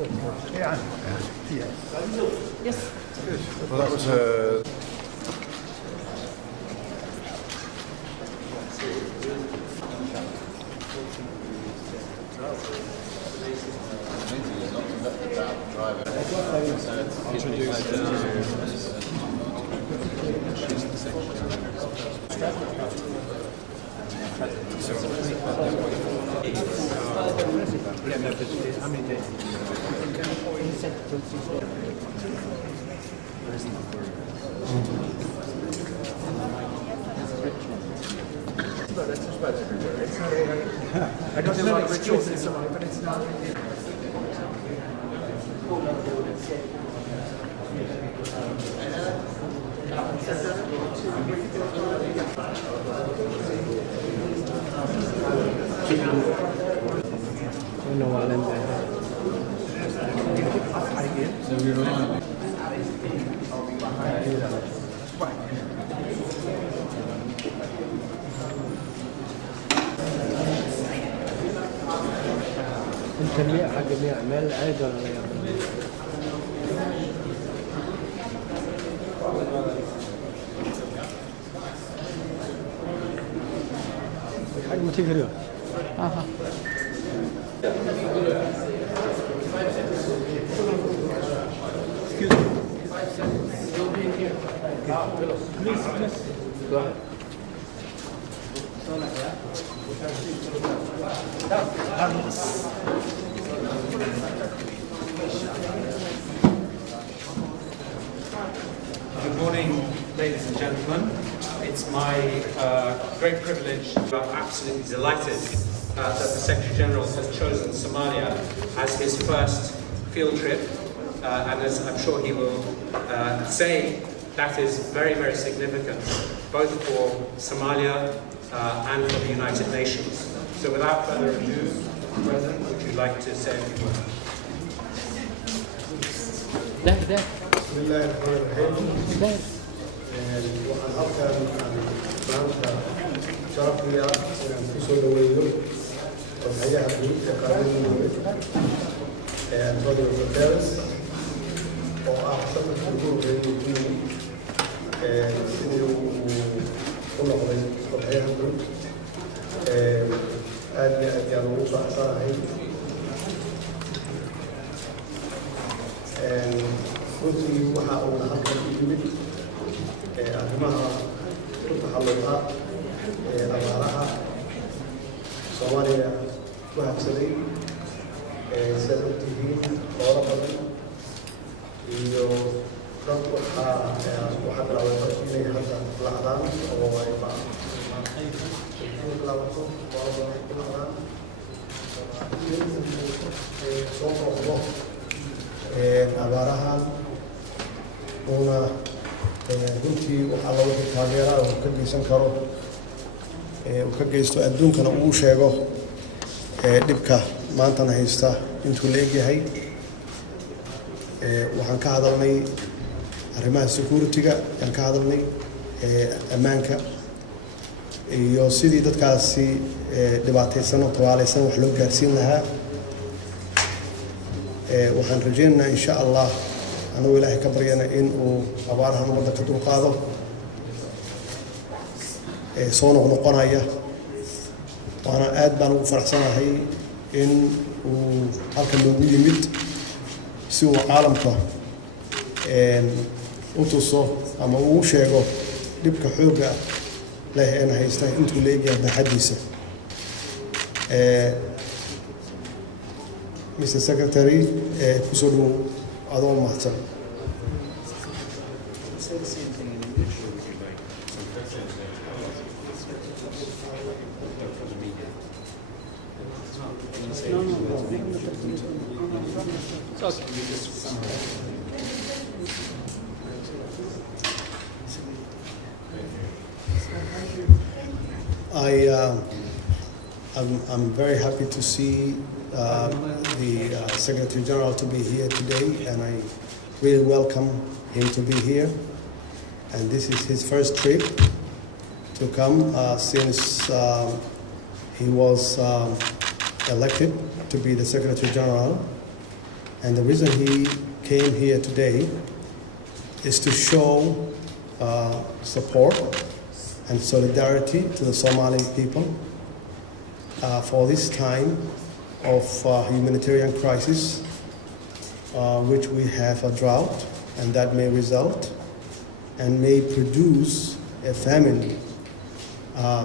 Yeah. Yes. Well, that was I don't know what rituals and so on, but it's not. الجميع حق جميع أعمال عيد ولا لا يعمل؟ حق متجري. Aha. Good morning, ladies and gentlemen. It's my great privilege. I'm absolutely delighted that the Secretary-General has chosen Somalia as his first field trip. And as I'm sure he will say, that is very, very significant, both for Somalia and for the United Nations. So without further ado, President, would you like to say a few words? ده بسم الله الرحمن الرحيم. waxaan halkan maanta sharaf iyo inaan ku soo dhaweeyo xoghayaha guud ee qaranka Antonio Guterres oo ah safarkii ugu horreeyay sidii uu u noqday xoghayaha guud aad iyo aad ayaan ugu faraxsanahay. runtii waxa uuna halkan u yimid arrimaha ku taxalluqa abaaraha Soomaaliya ku habsaday sidaad ogtihiin xoolo badan iyo dad waxaa bilaabay inay hadda lacdaan oo ay bilaabato xoolo badan ku lacdaan soo noqdo abaarahan uuna runtii waxaa lagu taageeraa uu ka geysan karo uu ka geysto adduunkana uu sheego dhibka maantana haysta intuu la egyahay. waxaan ka hadalnay arrimaha security-ga, ayaan ka hadalnay ammaanka iyo sidii dadkaasi dhibaataysan oo tabaalaysan wax loo gaarsiin lahaa. waxaan rajaynaynaa insha allah anagoo ilaahay ka baryana in uu abaarahan ummadda ka dulqaado soo noqnoqonaya. waana aad baan ugu faraxsanahay in uu halkan loogu yimid si uu caalamka u tuso ama uu sheego dhibka xoogga leh een haysta intuu la egyahay baaxaddiisa. Mr. Secretary, kusoo dhow adoo mahadsan. I'm very happy to see the Secretary General to be here today, and I really welcome him to be here. And this is his first trip to come since he was elected to be the Secretary General. And the reason he came here today is to show support and solidarity to the Somali people for this time of humanitarian crisis, which we have a drought, and that may result and may produce a famine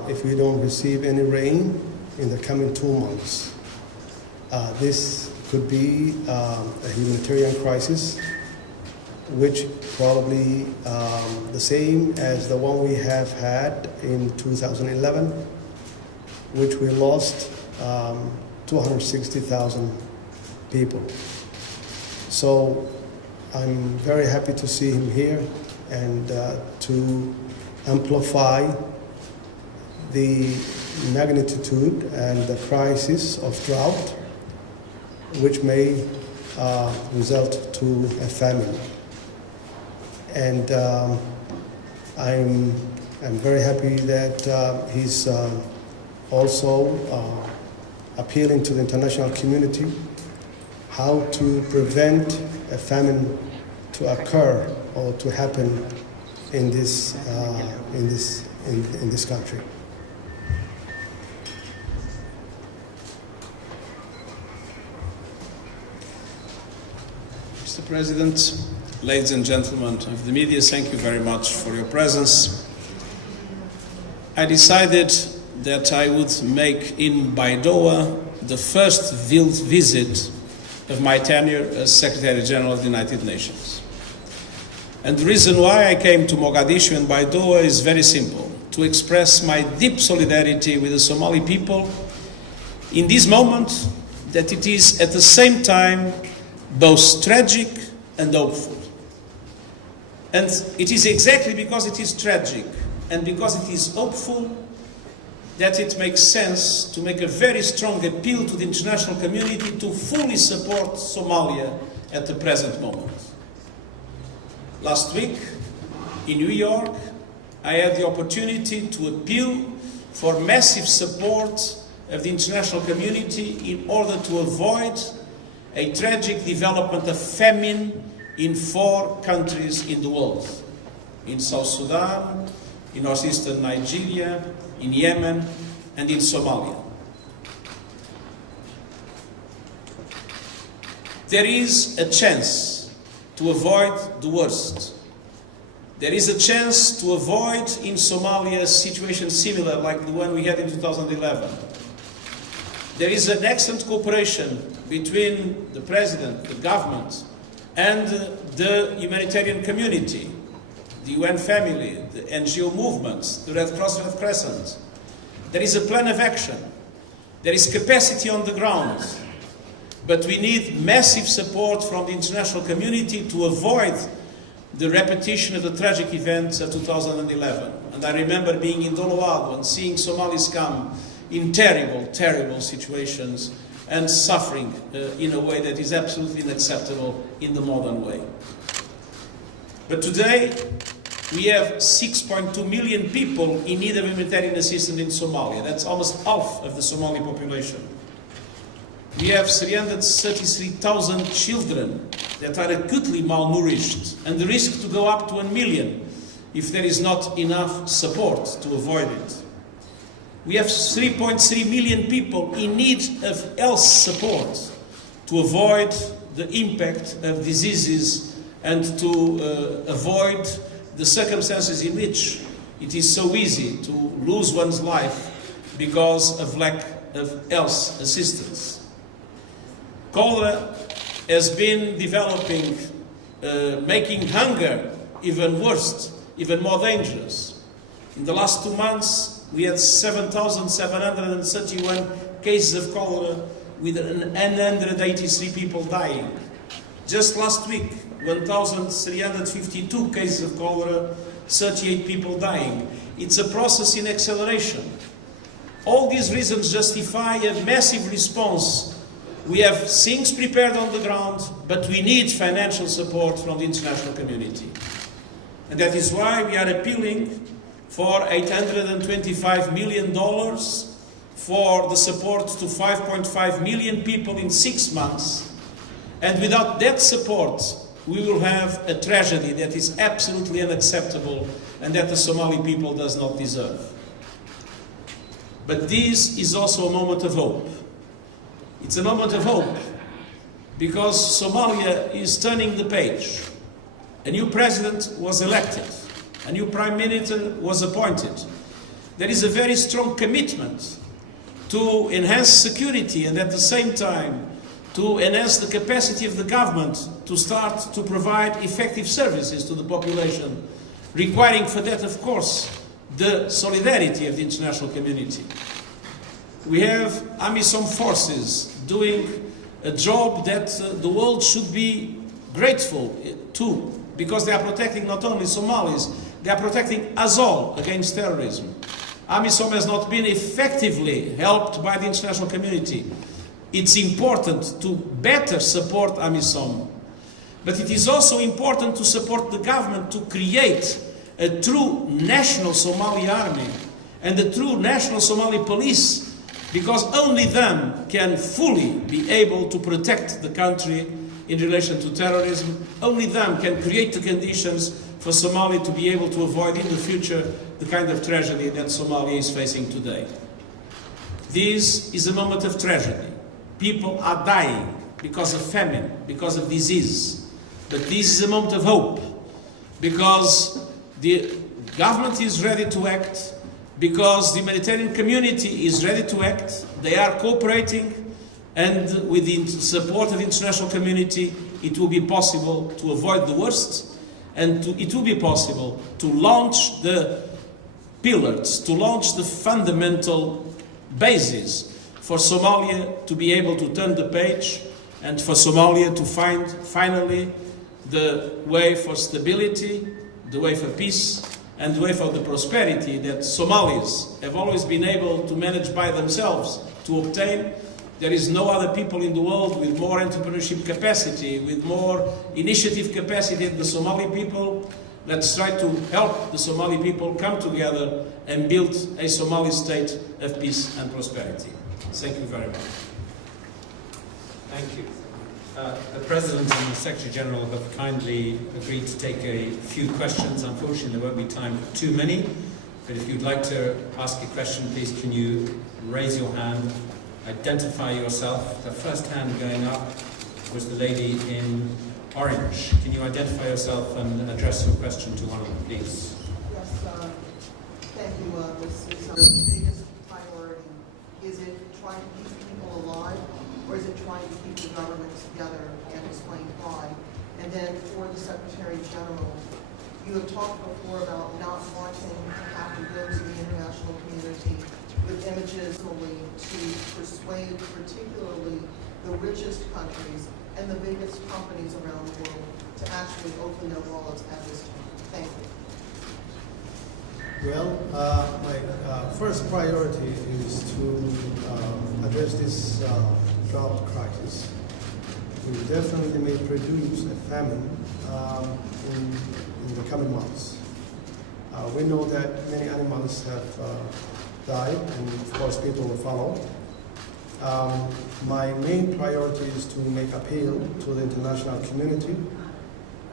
if we don't receive any rain in the coming 2 months. This could be a humanitarian crisis, which probably the same as the one we have had in 2011, which we lost 260,000 people. So I'm very happy to see him here and to amplify the magnitude and the crisis of drought, which may result to a famine. And I'm very happy that he's also appealing to the international community how to prevent a famine to occur or to happen in this country. Mr. President, ladies and gentlemen of the media, thank you very much for your presence. I decided that I would make in Baidoa the first visit of my tenure as Secretary General of the United Nations. And the reason why I came to Mogadishu and Baidoa is very simple: to express my deep solidarity with the Somali people in this moment that it is at the same time both tragic and hopeful. And it is exactly because it is tragic and because it is hopeful that it makes sense to make a very strong appeal to the international community to fully support Somalia at the present moment. Last week in New York, I had the opportunity to appeal for massive support of the international community in order to avoid a tragic development of famine in 4 countries in the world: in South Sudan, in northeastern Nigeria, in Yemen, and in Somalia. There is a chance to avoid the worst. There is a chance to avoid in Somalia a situation similar like the one we had in 2011. There is an excellent cooperation between the President, the government, and the humanitarian community, the UN family, the NGO movements, the Red Cross, Red Crescent. There is a plan of action. There is capacity on the ground. But we need massive support from the international community to avoid the repetition of the tragic events of 2011. And I remember being in Doloado and seeing Somalis come in terrible, terrible situations and suffering in a way that is absolutely unacceptable in the modern way. But today, we have 6.2 million people in need of humanitarian assistance in Somalia. That's almost half of the Somali population. We have 333,000 children that are acutely malnourished, and the risk to go up to 1 million if there is not enough support to avoid it. We have 3.3 million people in need of health support to avoid the impact of diseases and to avoid the circumstances in which it is so easy to lose one's life because of lack of health assistance. Cholera has been developing, making hunger even worse, even more dangerous. In the last 2 months, we had 7,731 cases of cholera with 183 people dying. Just last week, 1,352 cases of cholera, 38 people dying. It's a process in acceleration. All these reasons justify a massive response. We have things prepared on the ground, but we need financial support from the international community. And that is why we are appealing for $825 million for the support to 5.5 million people in 6 months, And without that support, we will have a tragedy that is absolutely unacceptable and that the Somali people does not deserve. But this is also a moment of hope. It's a moment of hope because Somalia is turning the page. A new president was elected. A new prime minister was appointed. There is a very strong commitment to enhance security and at the same time to enhance the capacity of the government to start to provide effective services to the population, requiring for that, of course, the solidarity of the international community. We have AMISOM forces doing a job that the world should be grateful to, because they are protecting not only Somalis, they are protecting us all against terrorism. AMISOM has not been effectively helped by the international community. It's important to better support AMISOM, but it is also important to support the government to create a true national Somali army and a true national Somali police, because only them can fully be able to protect the country in relation to terrorism. Only them can create the conditions for Somalia to be able to avoid in the future the kind of tragedy that Somalia is facing today. This is a moment of tragedy. People are dying because of famine, because of disease. But this is a moment of hope, because the government is ready to act, because the humanitarian community is ready to act. They are cooperating, and with the support of the international community, it will be possible to avoid the worst, and it will be possible to launch the pillars, to launch the fundamental basis for Somalia to be able to turn the page, and for Somalia to find finally the way for stability, the way for peace, and the way for the prosperity that Somalis have always been able to manage by themselves to obtain. There is no other people in the world with more entrepreneurship capacity, with more initiative capacity than the Somali people. Let's try to help the Somali people come together and build a Somali state of peace and prosperity. Thank you very much. Thank you. The President and the Secretary General have kindly agreed to take a few questions. Unfortunately, there won't be time for too many, but if you'd like to ask a question, please can you raise your hand, identify yourself. The first hand going up was the lady in orange. Can you identify yourself and address your question to one of them, please? Yes, thank you. This is our biggest priority. Is it trying to keep people alive, or is it trying to keep the government together, and explain why? And then for the Secretary General, you have talked before about not wanting to have to go to the international community with images only to persuade particularly the richest countries and the biggest companies around the world to actually open their wallets at this time. Thank you. Well, my first priority is to address this drought crisis. We definitely may produce a famine in the coming months. We know that many animals have died, and of course people will follow. My main priority is to make appeal to the international community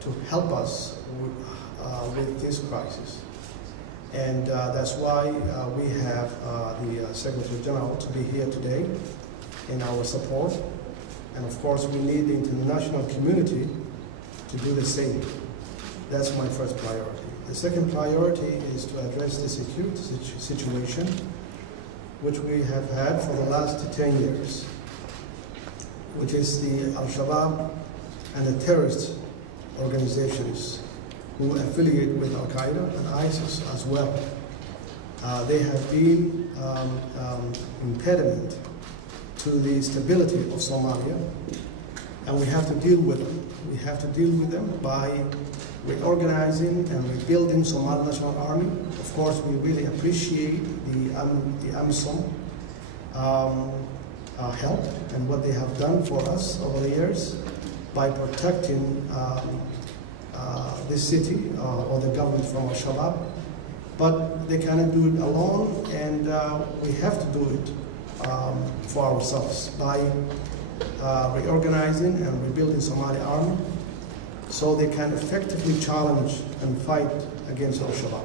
to help us with this crisis. And that's why we have the Secretary General to be here today in our support. And of course, we need the international community to do the same. That's my first priority. The second priority is to address the security situation, which we have had for the last 10 years, which is the Al-Shabaab and the terrorist organizations who affiliate with Al-Qaeda and ISIS as well. They have been impediment to the stability of Somalia, and we have to deal with them. We have to deal with them by reorganizing and rebuilding Somali National Army. Of course, we really appreciate the AMISOM help and what they have done for us over the years by protecting this city or the government from Al-Shabaab. But they cannot do it alone, and we have to do it for ourselves by reorganizing and rebuilding Somali army so they can effectively challenge and fight against Al-Shabaab.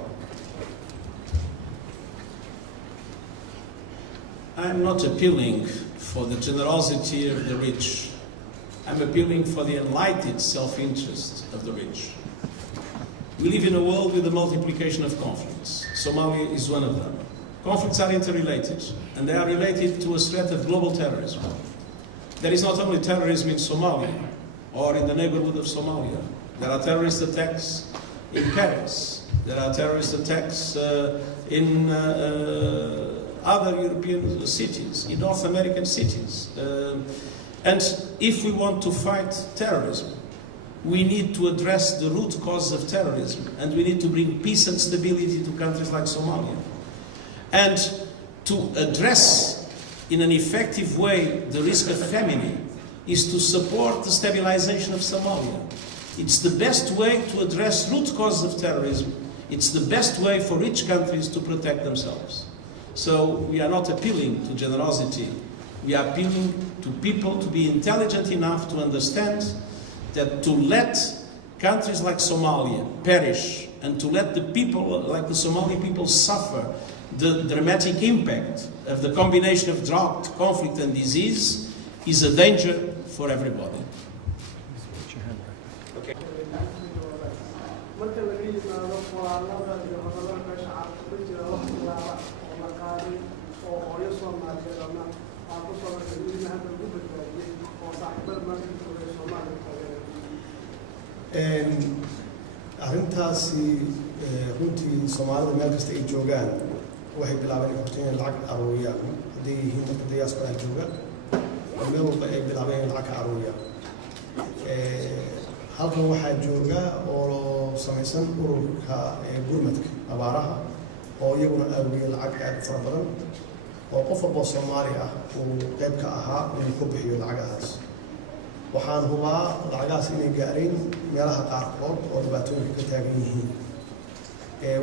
I'm not appealing for the generosity of the rich. I'm appealing for the enlightened self-interest of the rich. We live in a world with a multiplication of conflicts. Somalia is one of them. Conflicts are interrelated, and they are related to a threat of global terrorism. There is not only terrorism in Somalia or in the neighborhood of Somalia. There are terrorist attacks in Paris. There are terrorist attacks in other European cities, in North American cities. And if we want to fight terrorism, we need to address the root cause of terrorism, and we need to bring peace and stability to countries like Somalia. And to address in an effective way the risk of famine is to support the stabilization of Somalia. It's the best way to address root causes of terrorism. It's the best way for rich countries to protect themselves. So we are not appealing to generosity. We are appealing to people to be intelligent enough to understand that to let countries like Somalia perish and to let the people like the Somali people suffer the dramatic impact of the combination of drought, conflict and disease is a danger for everybody. Okay. arrintaasi runtii Soomaalida meel kasta ay joogaan waxay bilaabeen in horteen lacag aruuriyaan haday yihiin dadka diaspora jooga meel walba ay bilaabeen in lacag aruuriyaan halkan waxaa jooga oo samaysan ururka gurmadka abaaraha oo iyaguna aruuriya lacag aad fara badan oo qof walba Soomaali ah uu qayb ka ahaa inuu ku bixiyo lacagahaas waxaan hubaa lacagaas inay gaareen meelaha qaarkood oo dhibaatooyinka ka taagan yihiin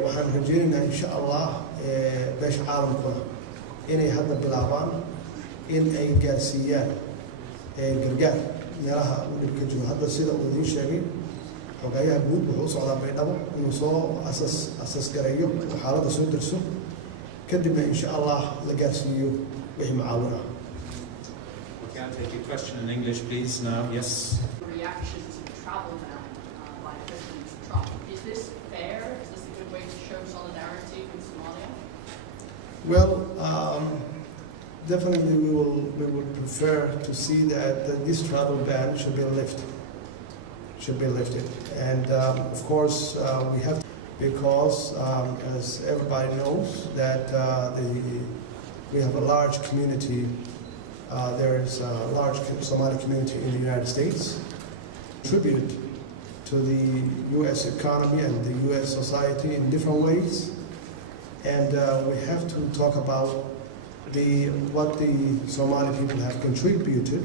waxaan rajaynaynaa insha Allah beesha caalamkuna inay hadda bilaabaan in ay gaarsiiyaan gargaar meelaha uu dhibka jiro hadda sida uu idiin sheegay xogayaha guud wuxuu socdaa baydhabo inuu soo asas gareeyo xaaladda soo darso kadibna insha Allah la gaarsiiyo wixii macaawin ah. I'll take your question in English, please, now. Yes. Reaction to travel ban by President Trump. Is this fair? Is this a good way to show solidarity with Somalia? Well, definitely we would prefer to see that this travel ban should be lifted. And of course, we have to, because as everybody knows that we have a large community. There is a large Somali community in the United States, contribute to the U.S. economy and the U.S. society in different ways, and we have to talk about what the Somali people have contributed,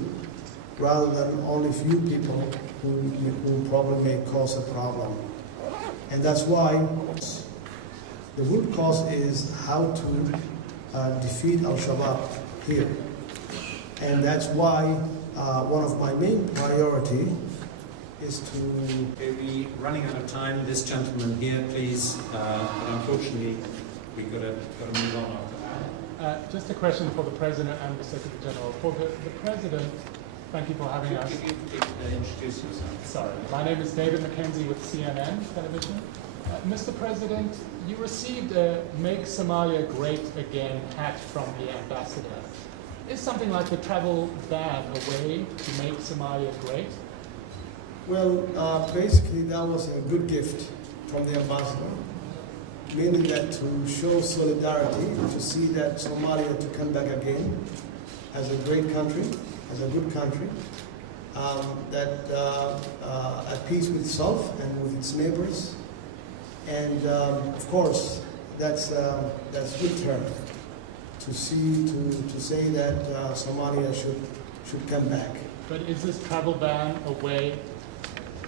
rather than only few people who probably may cause a problem. And that's why the root cause is how to defeat Al-Shabaab here. And that's why one of my main priority is to... We're running out of time. This gentleman here, please. But unfortunately, we've got to move on after that. Just a question for the President and the Secretary General. For the President, thank you for having us. Introduce yourself. Sorry. My name is David Mackenzie with CNN Television. Mr. President, you received a Make Somalia Great Again hat from the ambassador. Is something like the travel ban a way to make Somalia great? Well, basically that was a good gift from the ambassador, meaning that to show solidarity, to see that Somalia to come back again as a great country, as a good country, that at peace with itself and with its neighbors, and of course that's good term. To say that Somalia should come back. But is this travel ban a way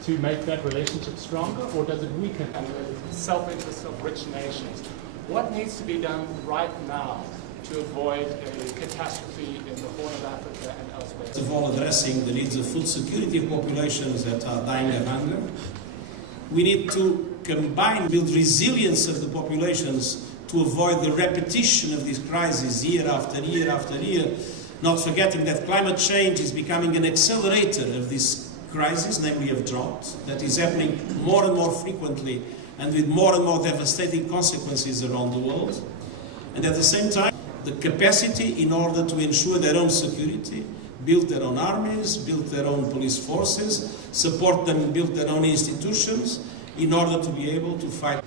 to make that relationship stronger, or does it weaken the self-interest of rich nations? What needs to be done right now to avoid a catastrophe in the Horn of Africa and elsewhere? To of all addressing the needs of food security of populations that are dying of hunger. We need to build resilience of the populations to avoid the repetition of these crises year after year after year, not forgetting that climate change is becoming an accelerator of this crisis, namely of drought, that is happening more and more frequently and with more and more devastating consequences around the world. And at the same time, the capacity in order to ensure their own security, build their own armies, build their own police forces, support them, build their own institutions, in order to be able to fight.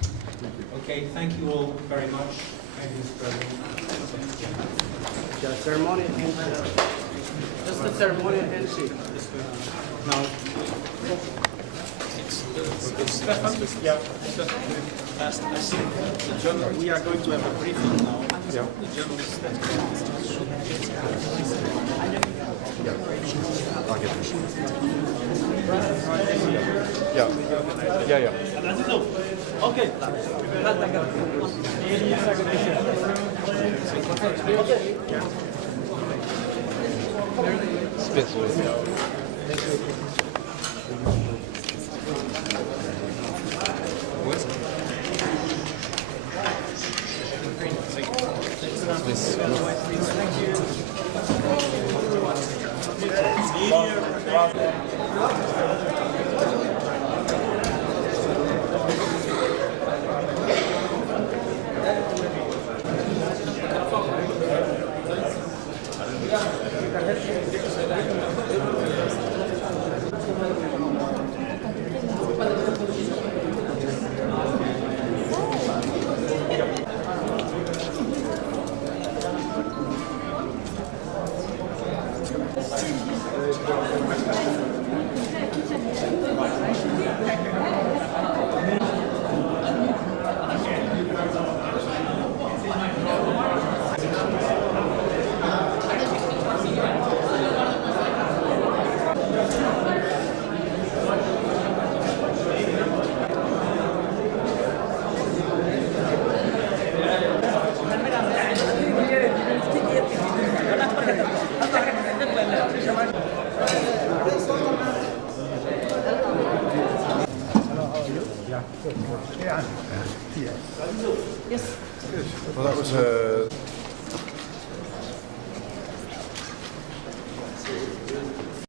Okay, thank you all very much. Thank you, Mr. President. The ceremonial handshake. Just the ceremonial handshake. Now. Yeah. I think the journal, we are going to have a briefing now. Yeah. The journalists that Okay. Well, that was